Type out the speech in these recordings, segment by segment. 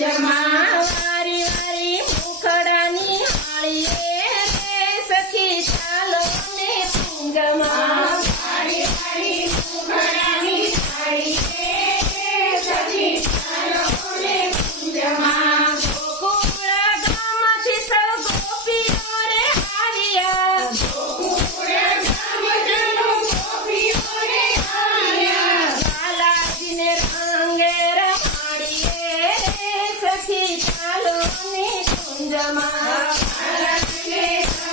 કુંજમાં વારી વારી મુખડાની હાળીએ રે સખી ચાલો ને કુંજમાં વારી વારી મુખડાની હાળીએ રે સખી ચાલો ને કુંજમાં ગોકુળ ગામથી સૌ ગોપીઓ રે આવ્યા ગોકુળ ગામથી ગોપીઓ રે આવ્યા લાલાજીને રંગે રમાડીએ રે સખી ચાલો ને કુંજમાં લાલાજીને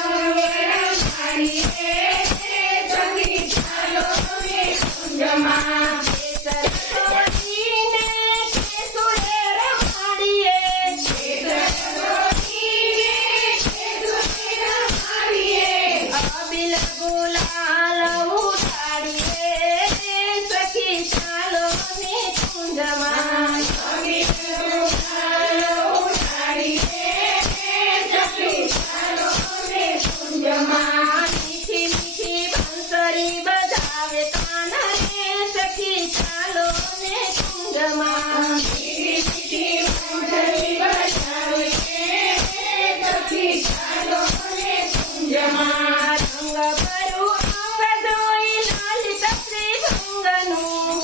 રંગે રમાડીએ રે સખી ચાલો ને કુંજમાં સરસ્વતીને કેસુરે રમાડીએ સરસ્વતીને કેસુરે રમાડીએ અબિલ ગુલાલ ઉડાડીએ રે સખી ચાલો ને કુંજમાં અબિલ ગુલાલ ઉડાડીએ રે સખી ચાલો ને કુંજમાં મીઠી મીઠી બંસરી બજાવે કાન રે સખી ચાલો ને કુંજમાં મીઠી મીઠી બંસરી બજાવે રે સખી ચાલો ને કુંજમાં રંગ ભરું અંગ જોઈ લલિત શ્રીભંગનું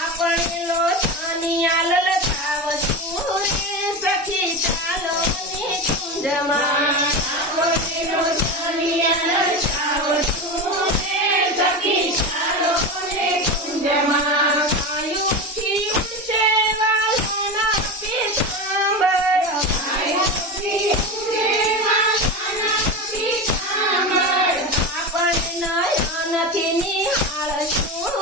આપણે લોચનિયા લલચાવશું રે સખી ચાલો ને કુંજમાં આપણે લોચનિયા લલચાવશું રે સખી ચાલો ને કુંજમાં આયુથી ઉડશે વાલના પીતાંબર આયુથી ઉડશે વાલના પીતાંબર આપણે નયનથી નિહાળશું